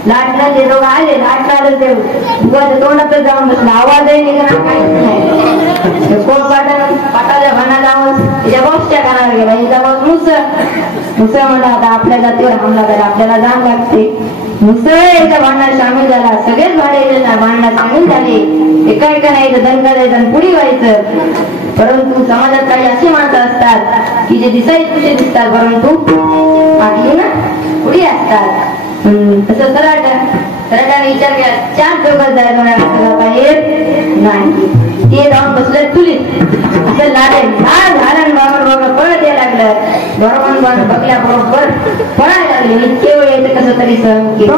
लाटणं ते लोक आले. लाटणं ते बुवाच्या तोंडातच जाऊन बसला. आवाजही निघणार, काहीच नाही. कोळपाटानं पाटाच्या भांडा लावून त्याच्या बॉसच्या कानावर गेला. हिचा बॉस मुसळ म्हणला आता आपल्या जातीवर हमला झाला, आपल्याला जाण लागते. मुसळ याच्या भांडणात सामील झाला. सगळेच भांडणात सामील झाले. एका नाही दणका द्यायचं आणि पुढे व्हायचं. परंतु समाजात काही अशी माणसं असतात की जे दिसायचे तुझे दिसतात, परंतु आगली ना पुढे असतात. तसं सराट्याने विचार केला. 4 चौकात जायचं बाहेर नाही. ते जाऊन बसलं चुलीत. असं लाडेल झालं बरोबर पळत यायला लागलं. बरोबर बघल्याबरोबर पळायला लागले. इतके वेळ यायचं कसं तरी सहन केलं.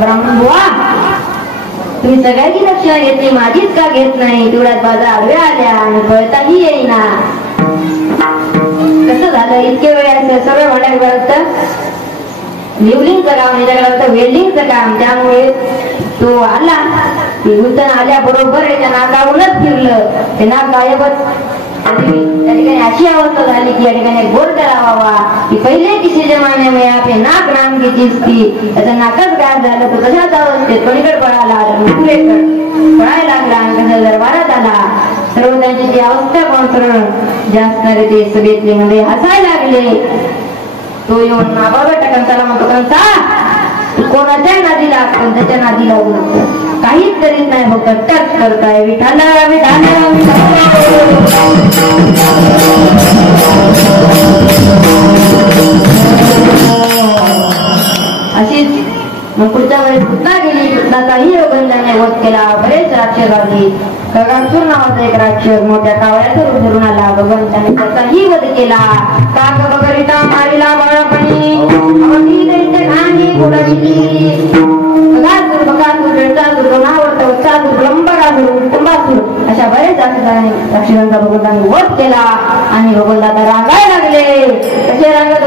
ब्राह्मण बुवा, तुम्ही सगळ्याची रक्षा घेतली, माझीच का घेत नाही? तेवढ्यात बाजा आडव्या आल्या आणि पळताही येईना. कसं झालं? इतके वेळ सगळं म्हणायला होतं लिवलिंगचं काम, त्याच्याकडे वेल्डिंगचं काम. त्यामुळे तो आला. नूतन आल्याबरोबर त्याच्या नाकावरूनच फिरलं. ते नाक गायबच. त्या ठिकाणी अशी अवस्था झाली की या ठिकाणी बोर्ड लावावा की पहिले किसी जमाने में आपले नाक नाम की चीज थी. त्याचं नाकच गायब झालं. तो तशाच अवस्थेत पलीकडे पळाला, पळायला लागला आणि कसं दरबारात आला. सर्व त्यांची जी अवस्था कोण सर्व जास्त ते सगळेतले मध्ये हसायला लागले. तो येऊन नाबाबा टकनचाला म्हणतो, कंसा तू कोणाच्या नादी लाग, पण त्याच्या नादी लागू नको. काहीच करीत नाही, फक्त टच करताय. विठाला विठाला विठाला राक्षस मोठ्या कावळ्याचा रूप धरून आला. भगवंताने त्याचाही वध केला. काक बगरिता मारिला बाळपणी अवधी दैत्य घाणी बुडविली. बगासूर बकासूर जळचासूर गणावर्त उत्सासूर लंबगासूर कुटुंबासूर अशा बरेच राक्षसांचा भगवंताने वध केला. आणि भगवंता रांगायला लागले. कसे रांगत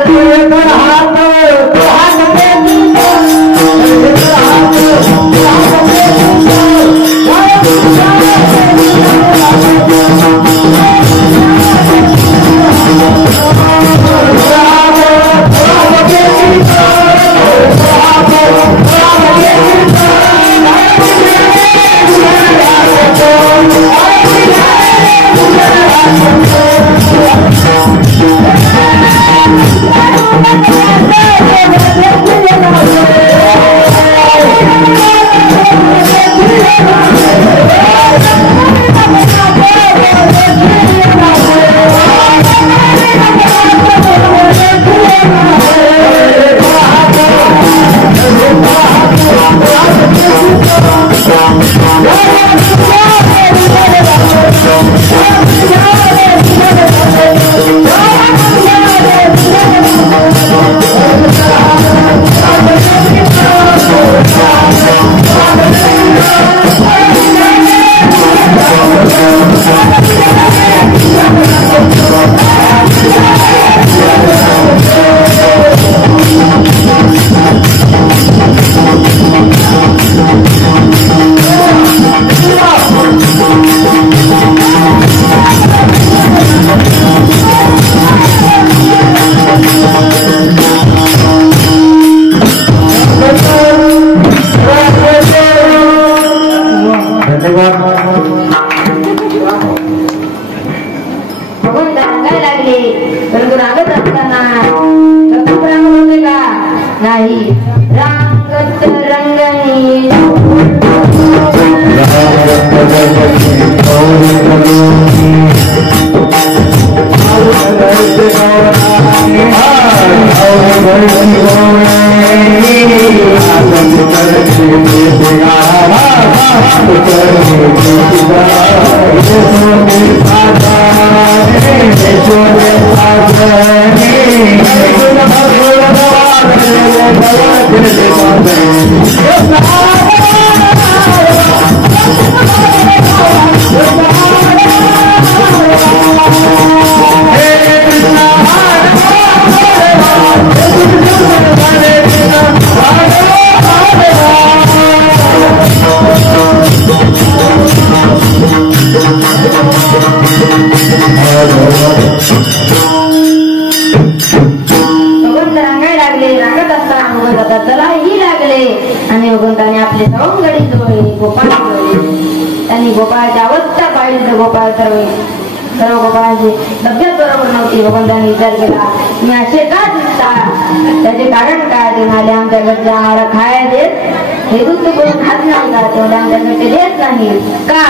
गोपाळाची अवस्था पाहिली तर गोपाळ सर्व गोपाळाची तब्येत बरोबर नव्हती. भगवंतांनी विचार केला मी असे का दिसतात त्याचे कारण काय. ते म्हणाले आमच्या घरचे आम्हाला खायला देत हे दूध करून खात नाही का तेवढे आमच्याकडे देत नाही का.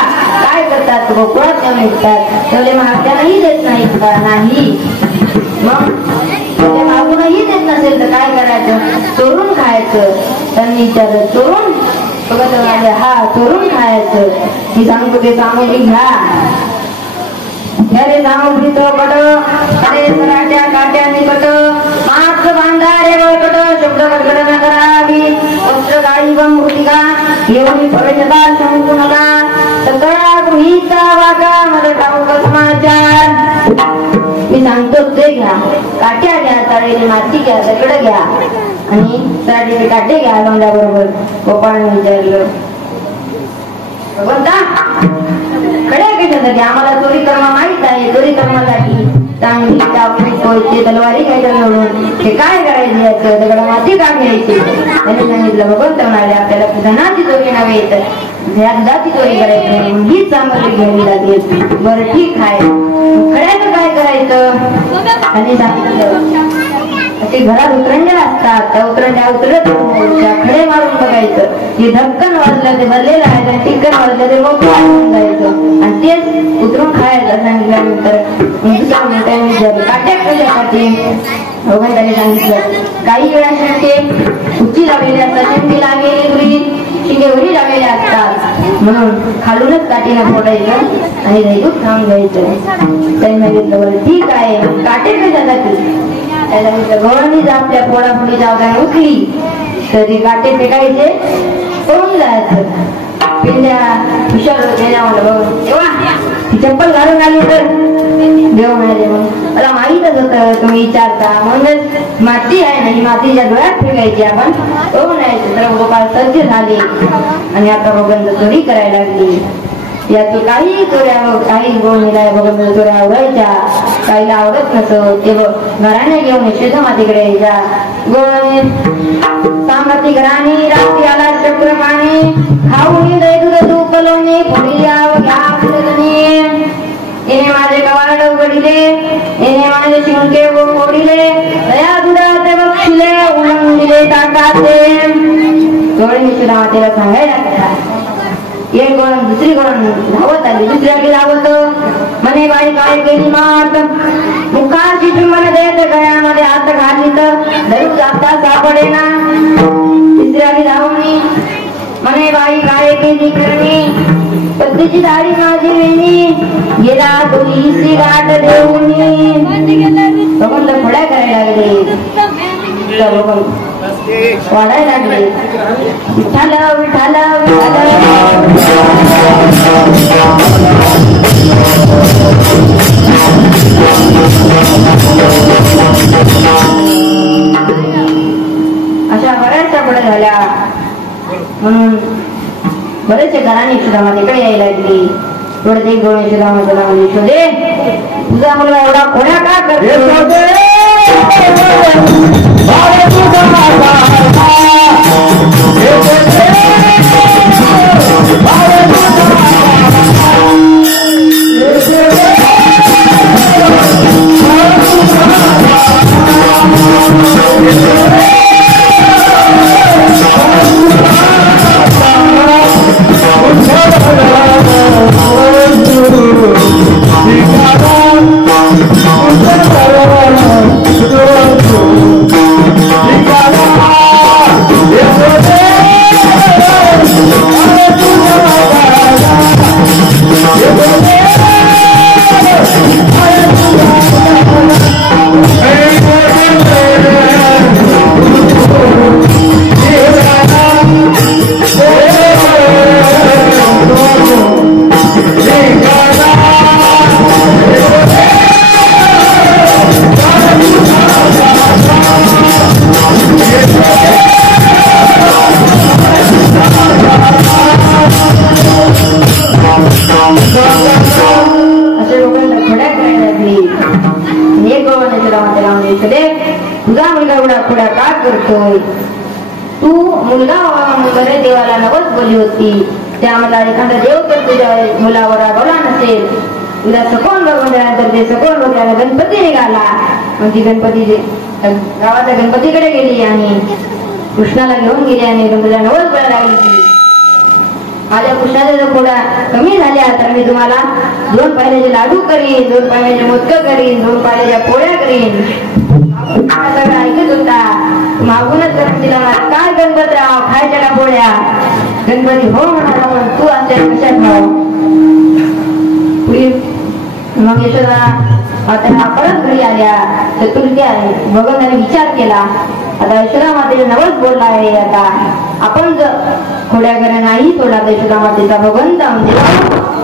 काय करतात गोकुळात घेऊन विकतात तेवढे महात्यालाही देत नाही का. नाही मग ते मागूनही देत नसेल तर काय करायचं. चोरून खायचं. त्यांनी विचारलं चोरून. बघत म्हणाले हा चोरून खायचं. मी सांगतो ते सामग्री घ्या. रे सामग्री तो कट अरे सराट्या काट्या निकट मात्र बांधा रे वळकट शब्द कडकड न करावी वस्त्र गाळी व मृतिका येऊन परजता शंकू नका सगळा गृहीता वागा मला ठाऊक समाचार. मी सांगतो ते घ्या. काट्या घ्या चाळलेली माती घ्या दगड घ्या आणि सराटीचे काटे घ्या. बरोबर गोपाळने विचारलं भगवंता खडे कशासाठी. आम्हाला चोरी कर्म माहित आहे. चोरी कर्मासाठी चांगली चापडी पोहचे तलवारी काय निवडून हे काय करायचे याचं दगड माती का घ्यायची. त्यांनी सांगितलं भगवंत म्हणाले आपल्याला धनाची चोरी नव्हे तर ह्या दुधाची चोरी करायची नाही. हीच सामग्री घ्यावी लागेल. बरं ठीक आहे. खड्याचं काय करायचं. आणि सांगितलं ते घरात उतरंड्या असतात. त्या उतरंड्या उतरत खडे मारून बघायचं. हे धक्कन वाजलं ते भरलेलं आहे आणि टिक्कन वाजलं ते मग जायचं आणि तेच उतरून खायचं. सांगितल्यानंतर दुसऱ्या मोठ्याने विचारलं काट्या कशासाठी. भगवंताने सांगितलं काही वेळा शंके उच्ची लावलेली असतात. शंकी लागेल शिंगेवरी लावलेले असतात म्हणून खालूनच काठीनं फोडायचं आणि दूध खाऊन घ्यायचं. त्यांनी म्हटलं ठीक आहे, काटे कशा जातील? त्याला म्हटलं गवळणीच आपल्या पोडापोडीच्या अवघाने उठली तरी काटे फेकायचे, पळून जायचं. पिंड्या हुशार गेल्यावर बघ तेव्हा ती चप्पल घालून आली तर देव म्हणाले मग मला माहीतच होतं तुम्ही विचारता, म्हणूनच माती आहे ना ही मातीच्या डोळ्यात फेकायची आपण, तो म्हणायचं. तर गोपाळ सज्ज झाले आणि आता भगवंत चोरी करायला लागली. यात काही चोऱ्या काही गोळणीला भगवंत चोऱ्या आवडायच्या, काहीला आवडत नसत ते घराने घेऊन शेजा मातीकडे यायच्या. गोळणी सामती घराणी रात्री आला चक्रमाने खाऊन दूध कलोनी पुढे याव घ्या एने माझे कवाड उघडिले, एने माझे शिंके ओढिले, दया दुधाचे बक्षिले उलंग दिले टाकाचे. गोळणी सुद्धा मातेला सांगायला एक गोळण दुसरी गोळण धावत आली, दुसऱ्याकडे धावत म्हणे बाई काय केली मात मुखाची चुंबन देत गळ्यामध्ये हात घातली तर धरू जाता सापडे ना. तिसऱ्याकडे धावणी म्हणे बाई काय केली करणी पत्नीची दाढी माझी वेणी गेला तुझी गाठ देऊनी. बघून तर फड्या करायला लागले, वाढायला लागले. विठाल विठाल अशा बऱ्याचशा पुढे झाल्या. म्हणून बरेचसे घराने यशोदामातेकडे यायला लागली. थोडं एक दोन यशोदामातेला म्हणजे यशोदे तुझा मुलगा एवढा खोड्या का करतो? तुझा मुलगा एवढा खोड्या का करतोय? तू मुलगा वगैरे देवाला नवस बोली होती, त्या मला एखादा देव तर तुझ्या मुलावर रागवला नसेल. तुला सकोन बघल्यानंतर ते सकोन बघल्याला गणपती निघाला. मग ती गणपती गावाच्या गणपतीकडे गेली आणि कृष्णाला घेऊन गेली आणि तुला नवस बोलायला लागली. माझ्या कृष्णाच्या जर खोड्या कमी झाल्या तर मी तुम्हाला 2 पायऱ्याचे लाडू करीन, 2 पायऱ्याचे मोदक करीन, 2 पायऱ्याच्या पोळ्या करीन. सगळं ऐकत होता. मागूनच करून दिला काय गणपतराव खायच्या का पोळ्या? गणपती हो म्हणाला, पण तू असे कशात भाऊ? मग यशोदा आता परत घरी आल्या तर तुला भगवंताने विचार केला. आता यशोदा मातेला नवस बोलला आहे. आता आपण जर खोड्या घरा नाही तोडला तर यशोदा मातेचा भगवंत म्हणजे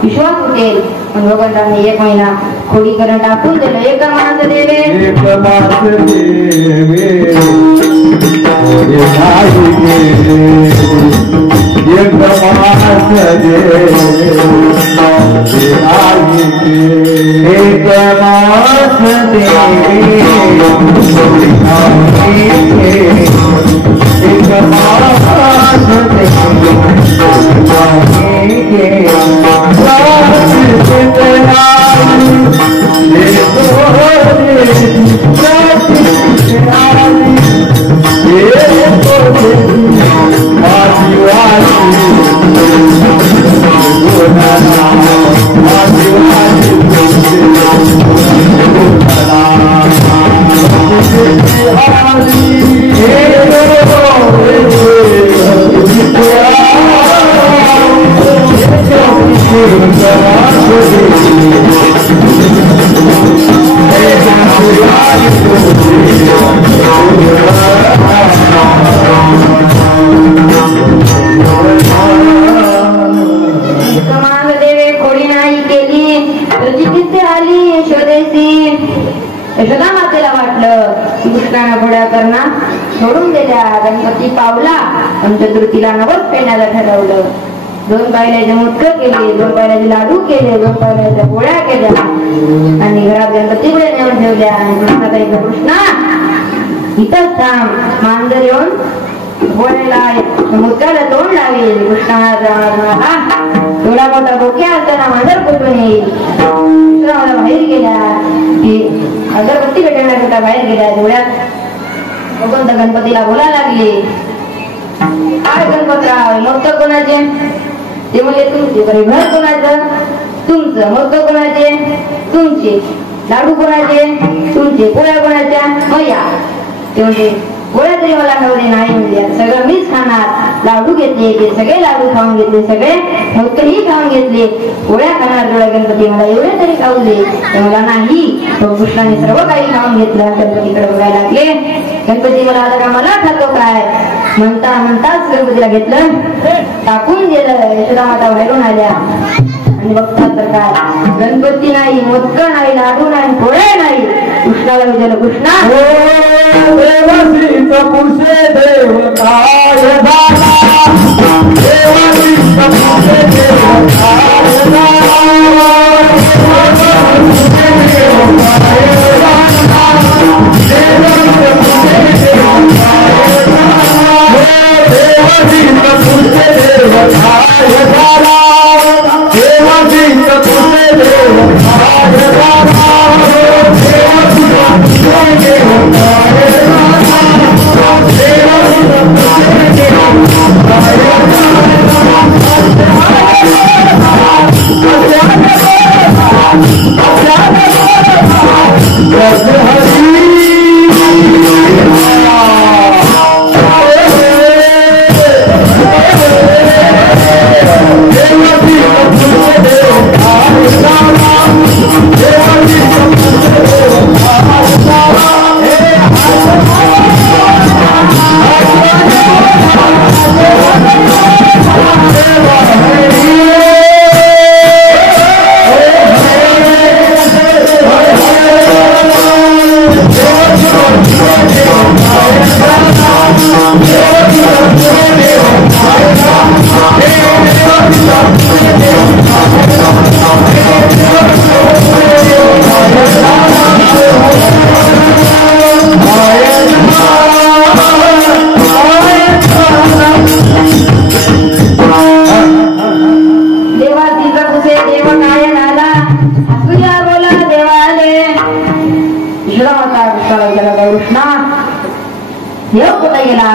विश्वास उठेल. पण भगवंताने 1 महिना खोडी करण टाकून दिलं. एक मास देवे यशोदा मातेला वाटलं कृष्णानं घोड्या करणा सोडून दिल्या. गणपती पावला आणि चतुर्थीला नवस पेण्याला ठरवलं. 2 पायल्याचे मोदक केले, 2 पायल्याचे लाडू केले, 2 पायल्याच्या पोळ्या केल्या आणि घरात गणपती पुढे नेऊन ठेवल्या. आणि कृष्णाताई कृष्णा इथंच थांब, मांजर येऊन पोळ्याला मोदकाला तोंड लावेल. कृष्णा एवढा मोठा डोक्या असताना मांजर कुठून येईल. मला बाहेर गेल्या की अगरबत्ती भेटण्याकरता बाहेर गेल्या. डोळ्यात बघून गणपतीला बोला लागले, काय गणपतराव मोदक कोणाचे? ते म्हणजे तुमचे. बरे घर कोणाचं? तुमचं. मोदक कोणाचे? तुमचे. लाडू कोणाचे? तुमचे. पोळ्या कोणाच्या? मया. ते म्हणजे पोळ्या तरी मला खाऊ दे नाही म्हणजे सगळं मीच खाणार. लाडू घेतले, ते सगळे लाडू खाऊन घेतले, सगळे मोदकही खाऊन घेतले. पोळ्या खाणार डोळ्या गणपती मला एवढे तरी खाऊ दे. मला नाही. तो कृष्णाने सर्व काही खाऊन घेतलं. गणपतीकडे बघायला लागले. गणपती मला आता का मला खातो काय म्हणता म्हणताच गणपतीला घेतलं, टाकून दिलं. यशोदा माता बाहेरून आल्या आणि बघतात तर काय गणपती नाही, मोदक नाही, लाडू नाही, पोळे नाही. कृष्णाला विचारलं, कृष्णा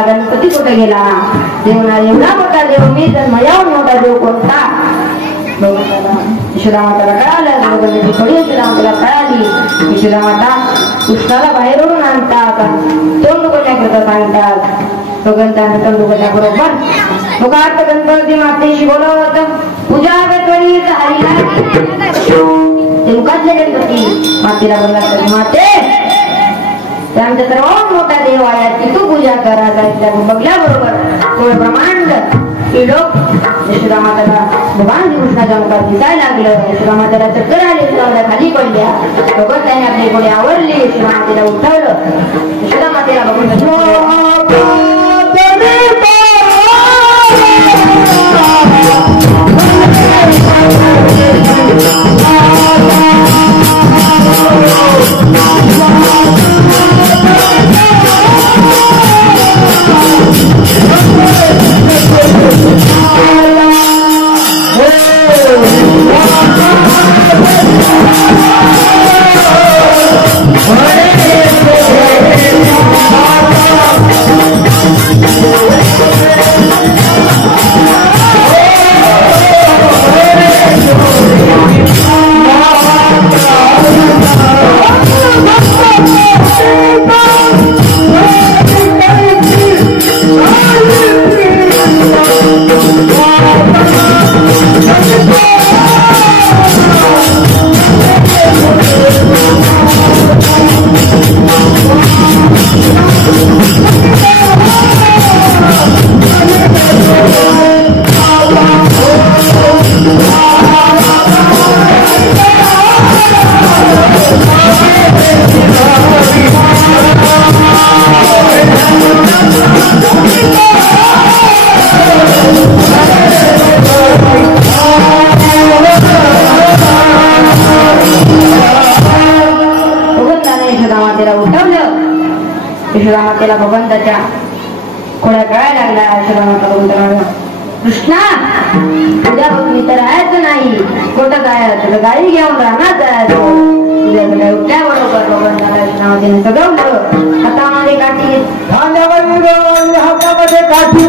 गणपती कुठे गेला? देवना एवढा मोठा देव मी तर मयाहून मोठा देव कोणता? यशोदा माताला कळालं. थोडी यशोदा माताला कळाली. यशोदा माता कृष्णाला बाहेरून आणतात, तोंड करण्याकरता सांगतात. गणताने तोंड करण्याबरोबर मुखात गणपती मातेशी बोलवत पूजा करीत हरिला. ते मुखातले गणपती मातेला बोलतात, माते आमच्या सर्वात मोठा देव आहे, ती तू पूजा करा. बघल्याबरोबर थोडं ब्रह्मांड लोक यशोदा माताला भगवान कृष्णाच्या मुखात दिसायला लागलं. यशोदा मातेला चक्कर आले, यशोदा खाली पडल्या. बघत त्याने आपली गोडी आवरली. यशोदा मातेला उठवलं. यशोदा मातेला बघून यशोदामातेला उठवलं. यशोदामातेला भगवंताच्या कोणा कळायला लागला. यशोदामाता भगवंताला, कृष्णा उद्यापासून मी तर राहायचं नाही, कुठं जायचं, गाडी घेऊन राहणार जायचं. उद्या उठल्याबरोबर भगवंताला यशोदामातेने सजवलं. हातामध्ये काठी, हातामध्ये काठी